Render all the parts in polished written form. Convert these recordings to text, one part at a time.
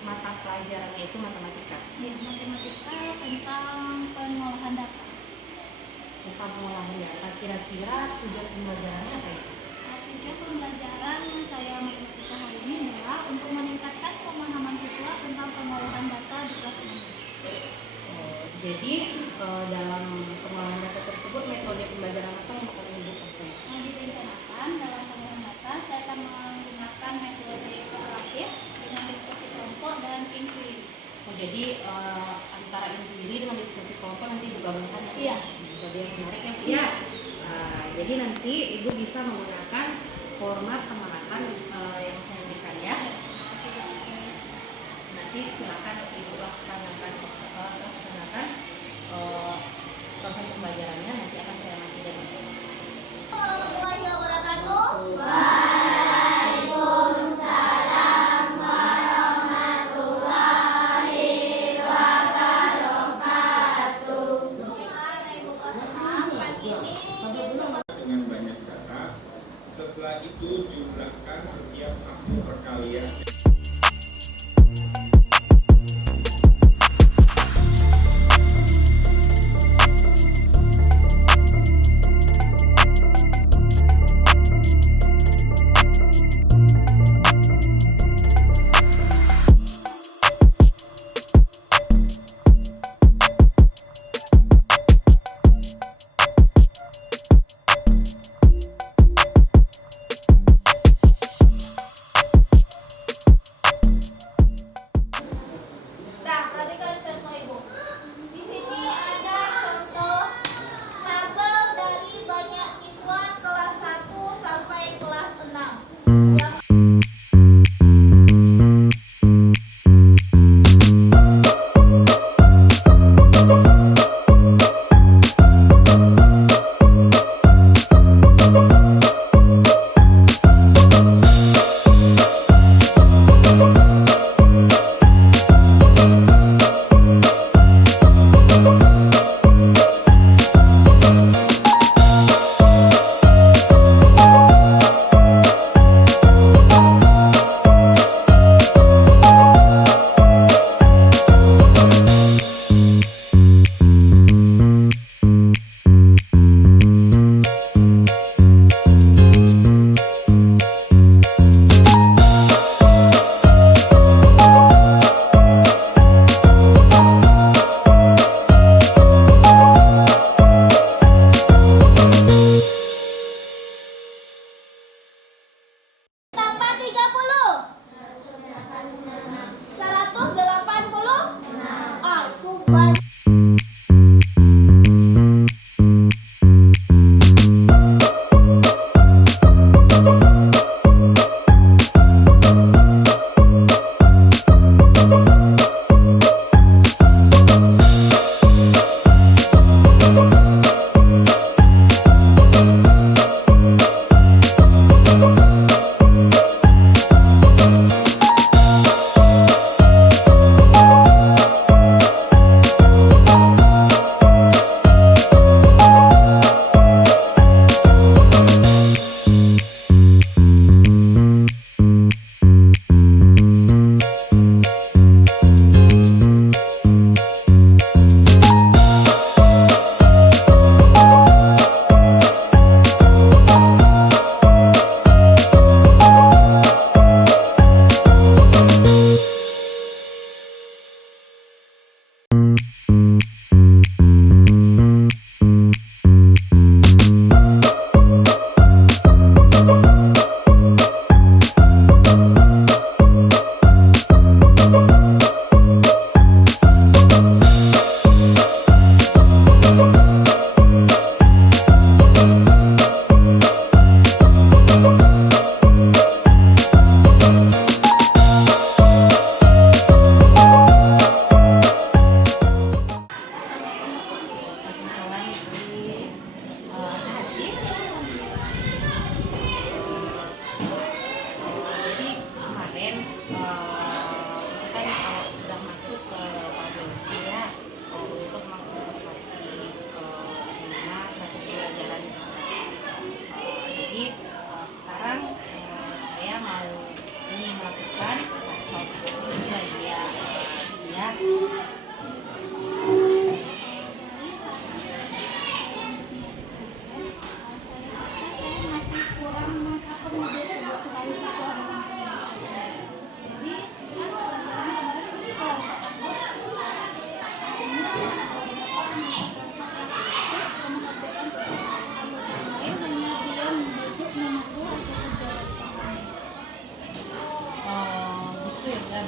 mata pelajarannya itu matematika. Ya, matematika tentang pengolahan data. Tentang pengolahan data, kira-kira tujuan pembelajarannya apa ya? Tujuan pembelajaran saya matematika hari ini adalah untuk meningkatkan pemahaman siswa tentang pengolahan data di kelas 6. Jadi dalam pengolahan data tersebut metode pembelajaran apa yang akan Ibu pakai? Direncanakan dalam pengolahan data saya akan menggunakan metode kooperatif dengan diskusi kelompok dan inquiry. Jadi antara inquiry dengan diskusi kelompok nanti Ibu gabungkan ya? Iya. Metode yang menarik ya? Iya. Jadi nanti Ibu bisa menggunakan format pemanasan yang saya berikan ya. Nanti silakan Ibu laksanakan proses pembelajarannya, nanti akan saya nanti dari. Warahmatullahi wabarakatuh. Waalaikumsalam warahmatullahi wabarakatuh. Dengan banyak data, setelah itu jumlahkan setiap hasil perkalian.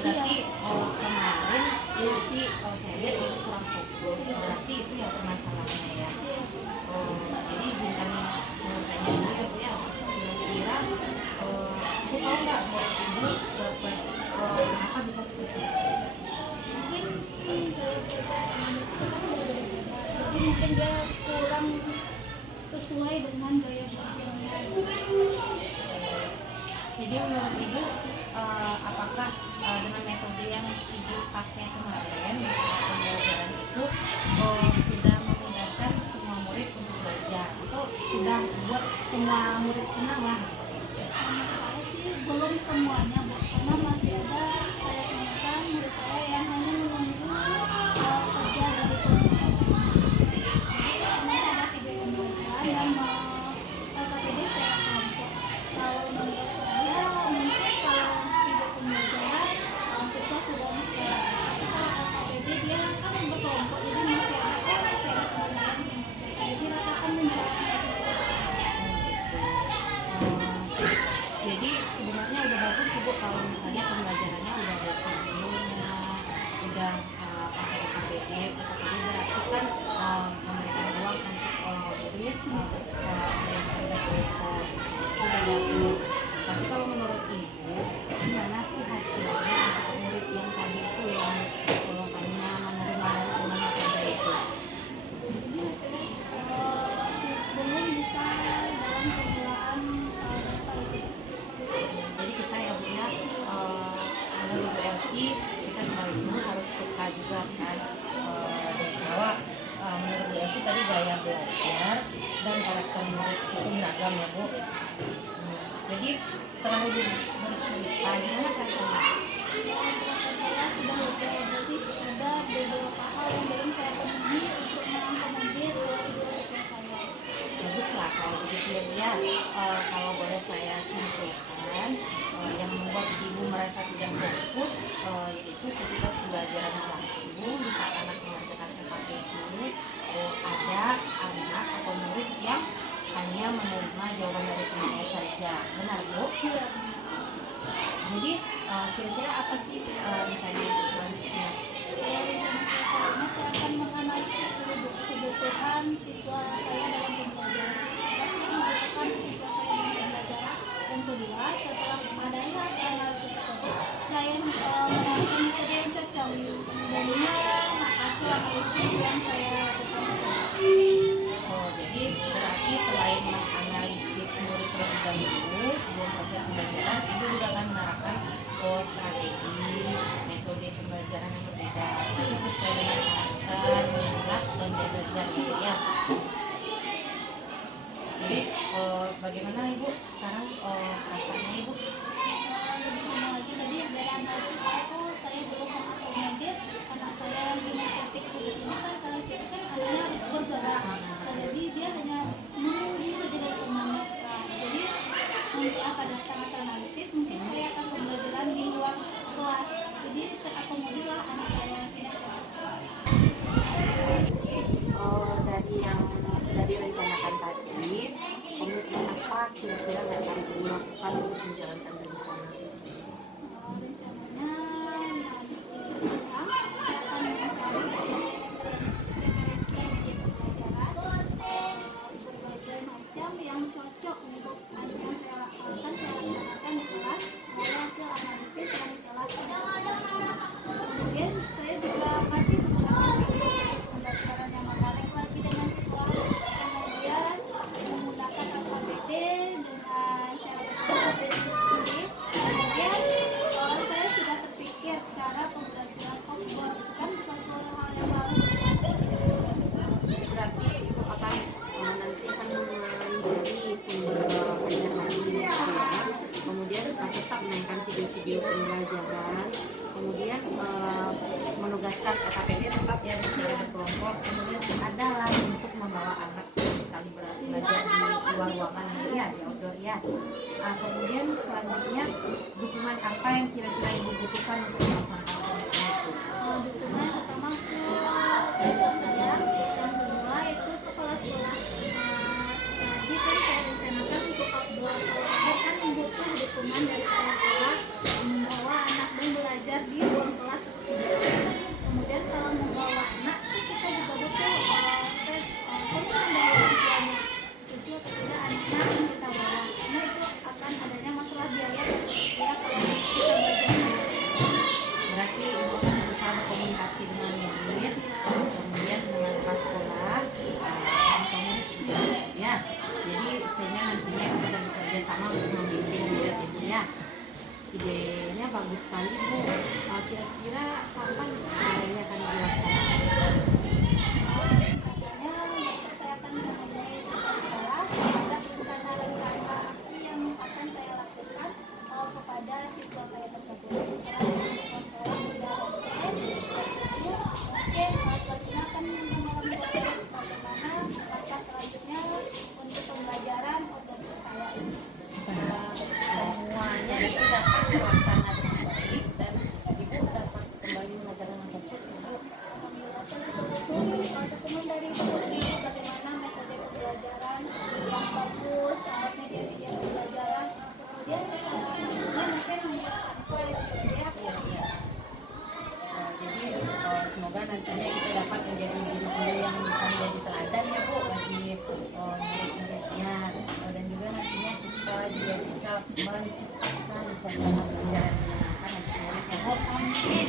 berarti kemarin ini sih saya lihat itu kurang fokus, berarti itu yang permasalahannya ya. Jadi izinkan bertanya dulu ya Bu ya, kira-kira aku tahu nggak buat ibu kenapa bisa seperti itu? Jadi mungkin dia kurang sesuai dengan gaya belajarnya. Jadi menurut ibu apakah dengan metode yang ibu pakai kemarin pembelajaran itu sudah memudahkan semua murid untuk belajar atau sudah buat semua murid senang lah? Saya sih belum semuanya Bu, karena masih ada saya temukan murid saya yang hanya menunggu kerja dari pembelajaran. Jadi ada 3 pembelajaran yang KKPD secara kelompok. Kalau menurut saya mungkin kalau 3 pembelajaran siswa sudah bisa. Tapi kalau KKPD dia kan berkelompok, jadi masih ada pembelajaran. Jadi rasakan menjalankan. Jadi sebenarnya udah bagus ibu kalau misalnya pembelajarannya udah ada videonya, udah pakai KKPD berarti kan memberikan ruang untuk murid yang kelompok itu udah bagus. Tapi kalau menurut ibu gimana sih hasilnya untuk murid yang tadi itu yang hanya menerima dari saja itu? Jadi hasilnya belum bisa dalam pengelolaan data itu. Jadi kita ya Bu ya, menurut Bu Elsie kita sebagai guru harus peka juga kan bahwa menurut Bu Elsie tadi gaya belajar dan karakter murid itu beragam ya Bu. Jadi setelah Ibu bercerita gimana rasanya? Saya sudah berarti ada beberapa hal yang belum saya penuhi untuk mengakomodir siswa-siswa saya. Baguslah kalau begitu ya Bu ya. Kalau boleh saya simpulkan, yang membuat ibu merasa tidak fokus yaitu ketika pembelajaran langsung di saat anak mengerjakan KKPD ada anak atau murid yang hanya menerima jawaban dari temannya saja. Benar Bu? Iya. Jadi kira-kira apa sih misalnya selanjutnya? Rencana saya akan menganalisis dulu kebutuhan siswa saya dalam pembelajaran. Apa sih yang dibutuhkan siswa saya dalam pembelajaran? Yang kedua, setelah adanya hasil analisis tersebut, saya menerapkan metode yang cocok. Kemudiannya hasil analisis yang saya lakukan tersebut. Jadi berarti selain menganalisis murid terlebih dahulu sebelum proses pembelajaran, ibu juga akan menerapkan strategi, metode pembelajaran yang berbeda, tapi sesuai dengan karakter, minat, dan gaya belajar gitu ya. Jadi bagaimana ibu sekarang rasanya ibu? Lebih senang lagi tadi dari analisis itu saya belum mengakomodir anak saya yang kinestetik ini kan kinestetik kan anaknya harus bergerak. Jadi dia hanya menunggu saja dari temannya. Jadi nanti akan datang hasil analisis, mungkin saya akan pembelajaran di luar kelas. Jadi terakomodirlah anak saya yang kinestetik. Dari yang sudah direncanakan tadi, komitmen apa kira-kira yang akan dilakukan untuk menjalankan rencana? Rencananya saya akan mencari berbagai macam yang cocok untuk anak yang saya lakukan, saya laksanakan di kelas dari hasil analisis yang telah saya lakukan. Kemudian saya juga masih menggunakan pembelajaran yang menarik lagi dengan siswa, kemudian menggunakan KKPD dengan cara sendiri. Kemudian saya sudah terpikir cara pembelajaran offboard, kan suatu hal yang baru. Berarti itu akan nanti akan menjadi sumber ajar lagi ya. Kemudian tetap menaikkan video-video pembelajaran, kemudian menugaskan KKPD tetap ya secara berkelompok, kemudian ada lagi untuk membawa anak sekali belajar di luar ruangan ya, di outdoor ya. Kemudian selanjutnya dukungan apa yang kira-kira ibu butuhkan untuk melaksanakan komitmen itu? Dukungan pertama ke siswa saya, yang kedua itu kepala sekolah. Jadi kan saya rencanakan untuk outdoor, kalau outdoor kan butuh dukungan dari kepala sekolah membawa anak dan belajar idenya bagus sekali Bu. Kira-kira kapan ini akan dilaksanakan? Rencananya besok saya akan memulai tugas sekolah. Ada rencana aksi yang akan saya lakukan kepada siswa saya tersebut. Setelah tugas sekolah sudah oke, selanjutnya akan memulai bagaimana langkah selanjutnya untuk pembelajaran otomatis saya ini. Semuanya itu dapat terlaksana dengan baik dan Ibu dapat kembali mengajarkan dengan fokus Ibu. Alhamdulillah saya betul-betul dokumen dari guru bagaimana metode pembelajaran yang bagus, media-media pembelajaran, kemudian nantinya mungkin membuat proyek ya. Iya, iya. Jadi semoga nantinya kita dapat menjadi guru-guru yang bisa menjadi teladan ya Bu bagi murid-muridnya, dan juga nantinya kita juga bisa menciptakan suasana belajar yang menyenangkan untuk murid ya Bu. Amin.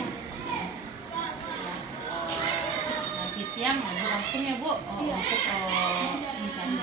Nanti siang langsung ya Bu Iya. untuk mencari